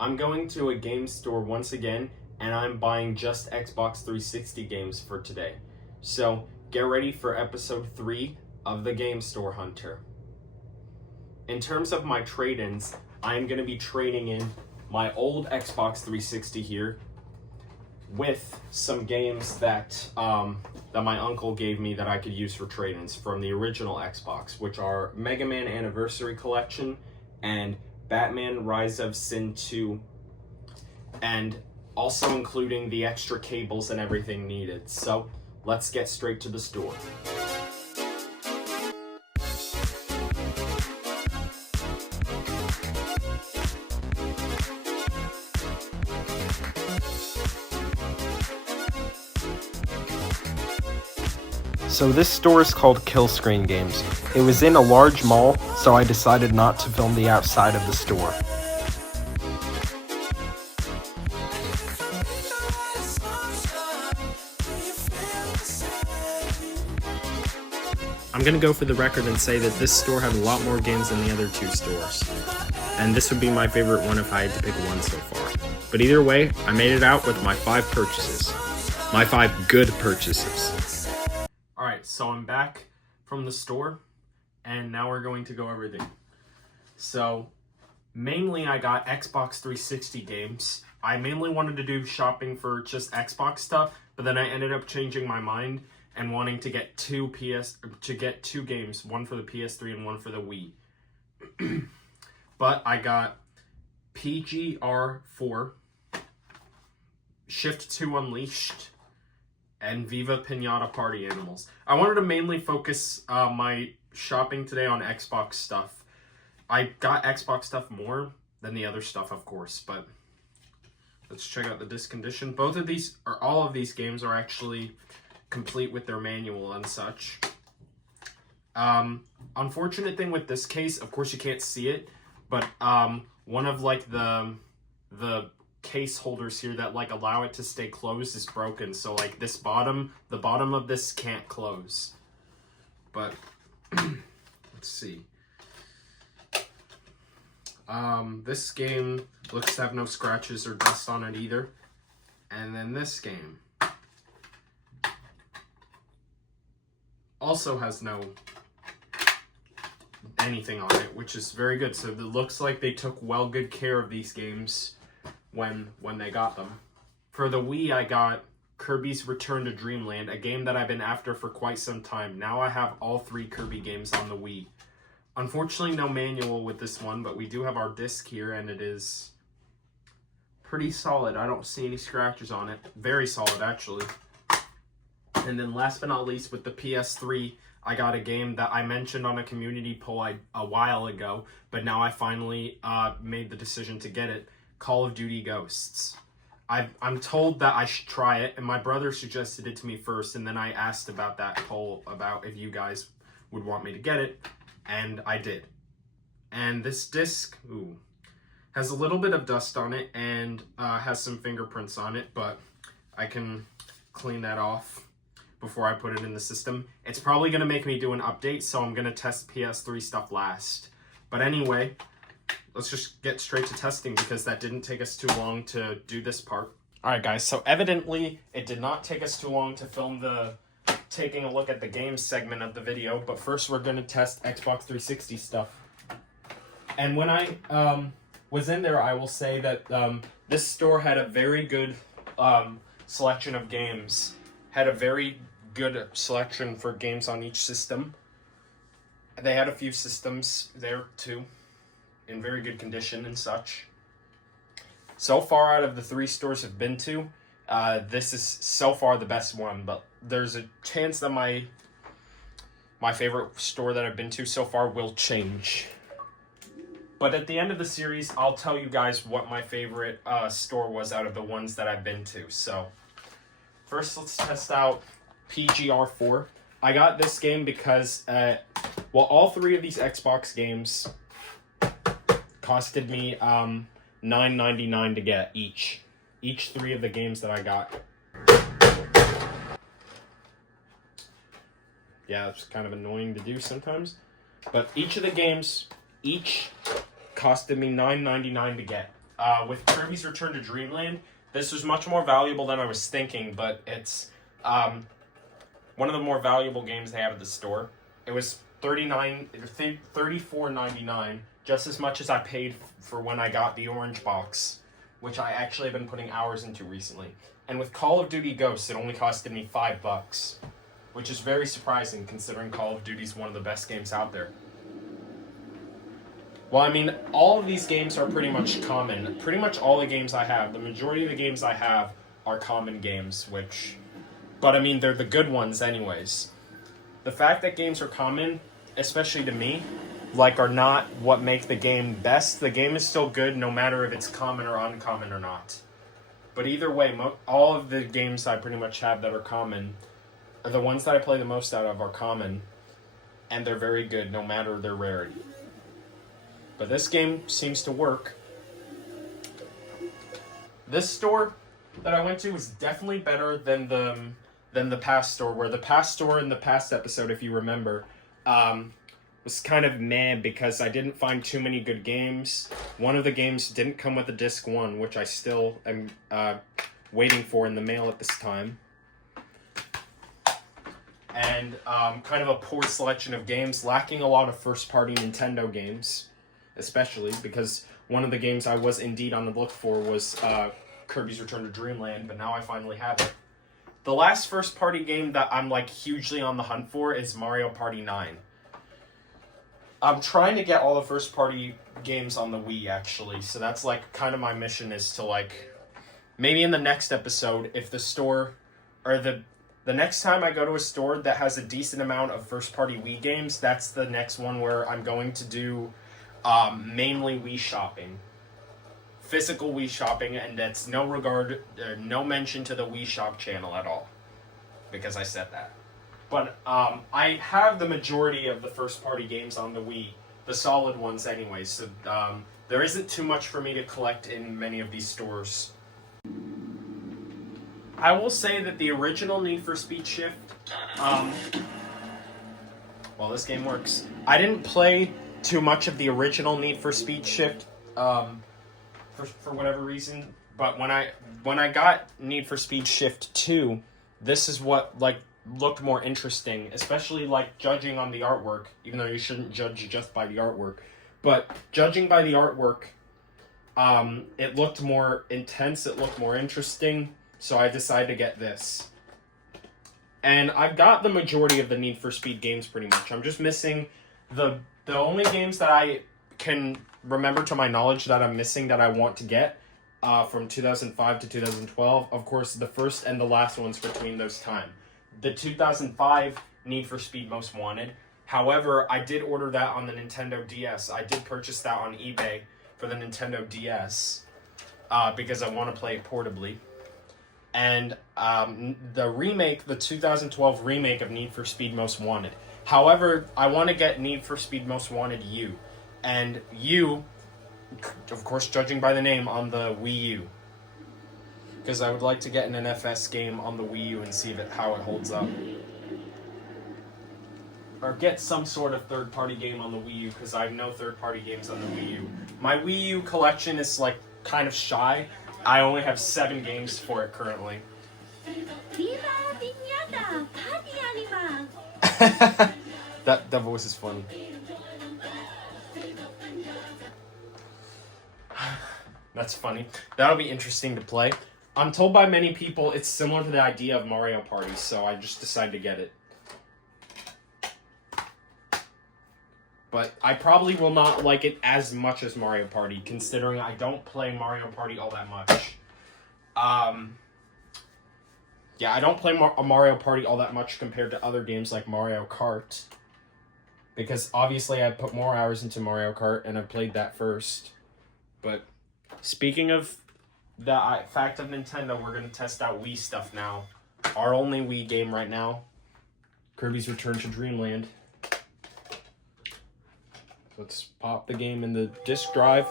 I'm going to a game store once again, and I'm buying just Xbox 360 games for today. So get ready for episode 3 of the Game Store Hunter. In terms of my trade-ins, I'm going to be trading in my old Xbox 360 here with some games that my uncle gave me that I could use for trade-ins from the original Xbox, which are Mega Man Anniversary Collection and Batman Rise of Sin 2, and also including the extra cables and everything needed. So let's get straight to the store. So this store is called Killscreen Games. It was in a large mall, so I decided not to film the outside of the store. I'm gonna go for the record and say that this store had a lot more games than the other two stores. And this would be my favorite one if I had to pick one so far. But either way, I made it out with my 5 purchases. My 5 good purchases. Alright, so I'm back from the store, and now we're going to go everything. So, mainly I got Xbox 360 games. I mainly wanted to do shopping for just Xbox stuff, but then I ended up changing my mind and wanting to get two games, one for the PS3 and one for the Wii. But I got PGR4, Shift 2 Unleashed, and Viva Pinata Party Animals. I wanted to mainly focus my shopping today on Xbox stuff. I got Xbox stuff more than the other stuff, of course, but let's check out the disc condition. All of these games are actually complete with their manual and such. Unfortunate thing with this case, of course you can't see it, but one of like the case holders here that like allow it to stay closed is broken, so like the bottom of this can't close. But let's see. This game looks to have no scratches or dust on it either. And then this game also has no anything on it, which is very good. So it looks like they took good care of these games when they got them. For the Wii, I got Kirby's Return to Dreamland, a game that I've been after for quite some time. Now I have all 3 Kirby games on the Wii. Unfortunately, no manual with this one, but we do have our disc here, and it is pretty solid. I don't see any scratches on it. Very solid, actually. And then last but not least, with the PS3, I got a game that I mentioned on a community poll a while ago, but now I finally made the decision to get it. Call of Duty Ghosts. I'm told that I should try it, and my brother suggested it to me first, and then I asked about that poll about if you guys would want me to get it, and I did. And this disc, has a little bit of dust on it, and has some fingerprints on it, but I can clean that off before I put it in the system. It's probably going to make me do an update, so I'm going to test PS3 stuff last. But anyway, let's just get straight to testing because that didn't take us too long to do this part. Alright guys, so evidently it did not take us too long to film the taking a look at the games segment of the video, but first we're going to test Xbox 360 stuff. And when I was in there, I will say that this store had a very good selection of games. Had a very good selection for games on each system. They had a few systems there too, in very good condition and such. So far out of the 3 stores I've been to, this is so far the best one, but there's a chance that my favorite store that I've been to so far will change. But at the end of the series, I'll tell you guys what my favorite store was out of the ones that I've been to. So first let's test out PGR4. I got this game because, all 3 of these Xbox games costed me $9.99 to get each 3 of the games that I got. Yeah, it's kind of annoying to do sometimes. But each of the games, costed me $9.99 to get. with Kirby's Return to Dreamland, this was much more valuable than I was thinking, but it's one of the more valuable games they have at the store. It was $34.99, just as much as I paid for when I got the orange box, which I actually have been putting hours into recently. And with Call of Duty Ghosts, it only costed me $5, which is very surprising considering Call of Duty is one of the best games out there. Well, I mean, all of these games are pretty much common. Pretty much all the games I have, the majority of the games I have are common games, but I mean, they're the good ones anyways. The fact that games are common, especially to me, are not what make the game best. The game is still good no matter if it's common or uncommon or not. But either way, all of the games I pretty much have that are common, or the ones that I play the most out of are common, and they're very good no matter their rarity. But this game seems to work. This store that I went to was definitely better than the past store, where the past store in the past episode, if you remember, was kind of meh because I didn't find too many good games. One of the games didn't come with a disc 1, which I still am waiting for in the mail at this time. And kind of a poor selection of games, lacking a lot of first-party Nintendo games, especially because one of the games I was indeed on the look for was Kirby's Return to Dreamland, but now I finally have it. The last first-party game that I'm hugely on the hunt for is Mario Party 9. I'm trying to get all the first-party games on the Wii, actually, so that's kind of my mission is to maybe in the next episode, if the store, or the next time I go to a store that has a decent amount of first-party Wii games, that's the next one where I'm going to do mainly Wii shopping. Physical Wii shopping, and that's no mention to the Wii Shop channel at all, because I said that. But I have the majority of the first-party games on the Wii, the solid ones anyway, so there isn't too much for me to collect in many of these stores. I will say that the original Need for Speed Shift, well, this game works. I didn't play too much of the original Need for Speed Shift, for whatever reason, but when I got Need for Speed Shift 2, this is what looked more interesting, especially judging on the artwork, even though you shouldn't judge just by the artwork, but judging by the artwork, it looked more intense, it looked more interesting, so I decided to get this. And I've got the majority of the Need for Speed games pretty much. I'm just missing the only games that I can remember to my knowledge that I'm missing that I want to get from 2005 to 2012. Of course, the first and the last ones between those time. The 2005 Need for Speed Most Wanted. However, I did order that on the Nintendo DS. I did purchase that on eBay for the Nintendo DS because I want to play it portably. And the 2012 remake of Need for Speed Most Wanted. However, I want to get Need for Speed Most Wanted U. And U, of course, judging by the name, on the Wii U. Because I would like to get an NFS game on the Wii U and see how it holds up. Or get some sort of third-party game on the Wii U, because I have no third-party games on the Wii U. My Wii U collection is, kind of shy. I only have 7 games for it currently. That voice is funny. That's funny. That'll be interesting to play. I'm told by many people it's similar to the idea of Mario Party, so I just decided to get it. But I probably will not like it as much as Mario Party, considering I don't play Mario Party all that much. Yeah, I don't play Mario Party all that much compared to other games like Mario Kart. Because obviously I put more hours into Mario Kart and I played that first. But speaking of the fact of Nintendo, we're going to test out Wii stuff now. Our only Wii game right now, Kirby's Return to Dreamland. Let's pop the game in the disk drive.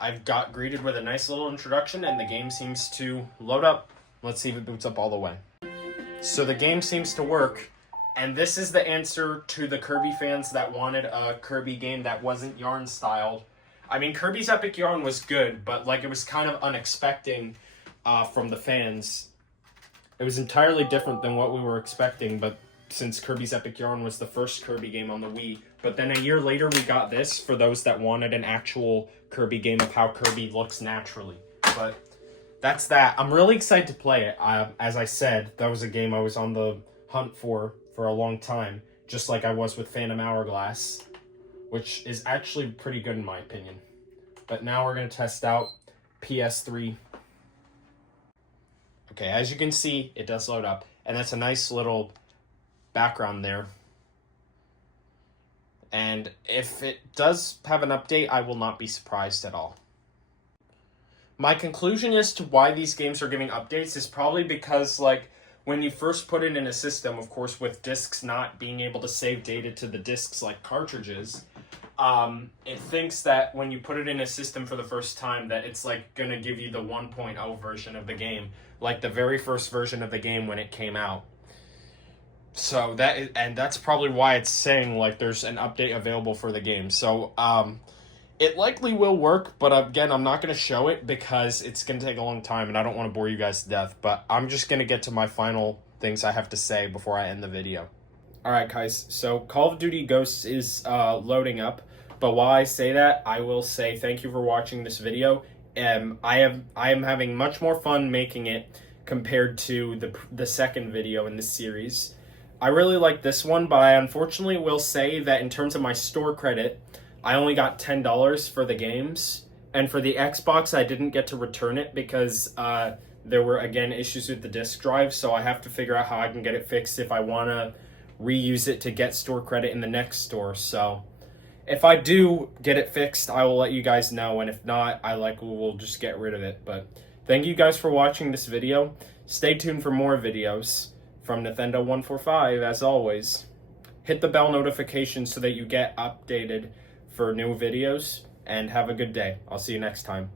I've got greeted with a nice little introduction and the game seems to load up. Let's see if it boots up all the way. So the game seems to work, and this is the answer to the Kirby fans that wanted a Kirby game that wasn't yarn styled. I mean, Kirby's Epic Yarn was good, but like it was kind of unexpected from the fans. It was entirely different than what we were expecting, but since Kirby's Epic Yarn was the first Kirby game on the Wii. But then a year later, we got this for those that wanted an actual Kirby game of how Kirby looks naturally. But that's that. I'm really excited to play it. As I said, that was a game I was on the hunt for a long time, just like I was with Phantom Hourglass, which is actually pretty good in my opinion. But now we're going to test out PS3. Okay, as you can see, it does load up. And that's a nice little background there. And if it does have an update, I will not be surprised at all. My conclusion as to why these games are getting updates is probably because, like, when you first put it in a system, of course, with discs not being able to save data to the discs like cartridges, it thinks that when you put it in a system for the first time that it's, like, gonna give you the 1.0 version of the game, like the very first version of the game when it came out. So that's probably why it's saying, like, there's an update available for the game. So, it likely will work, but again, I'm not going to show it because it's going to take a long time and I don't want to bore you guys to death. But I'm just going to get to my final things I have to say before I end the video. Alright guys, so Call of Duty Ghosts is loading up. But while I say that, I will say thank you for watching this video. I am having much more fun making it compared to the second video in this series. I really like this one, but I unfortunately will say that in terms of my store credit, I only got $10 for the games, and for the Xbox, I didn't get to return it because there were, again, issues with the disk drive, so I have to figure out how I can get it fixed if I want to reuse it to get store credit in the next store. So if I do get it fixed, I will let you guys know, and if not, I will just get rid of it. But thank you guys for watching this video. Stay tuned for more videos from Nathendo145, as always. Hit the bell notification so that you get updated for new videos, and have a good day. I'll see you next time.